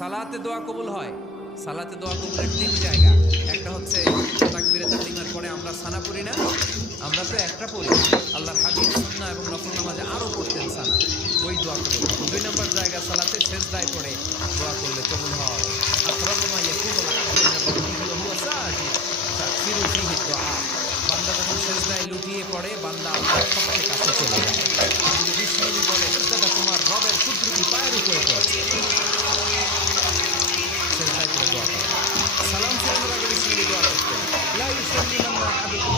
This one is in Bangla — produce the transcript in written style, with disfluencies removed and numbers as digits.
সালাতে দোয়া কবুল হয়। সালাতে দোয়া কবুলের তিন জায়গা। একটা হচ্ছে তাকবীরে তাহরিমার পরে আমরা সানা পড়ি না, আমরা তো একটা পড়ি। আল্লাহর হাবিব সুন্নাহ এবং নফল নামাজে আরো পড়তেন সানা, ওই দোয়া কবুল হয়। দুই নম্বর জায়গা সালাতে সেজদায় পড়ে দোয়া করলে কবুল হয়। আকরাবু মা ইয়াকুনুল আবদু মির রাব্বিহি ওয়া হুয়া সাজিদ তাকসিরু ফীহি দুআ। বান্দা যখন সেজদায় লুটিয়ে পড়ে, বান্দা আল্লাহর সবচেয়ে কাছে চলে যায়। যদি বিষ্ণু বলে সেজদাটা তোমার রবের কুদরতি পায়ের উপরে পড়েছে, সেজদায় পড়ে দোয়া করে। সালাম ফিরানোর আগে বিসমিল্লাহ দোয়া করতেন। লা ইউসাল্লিমান্না আহাদুকুম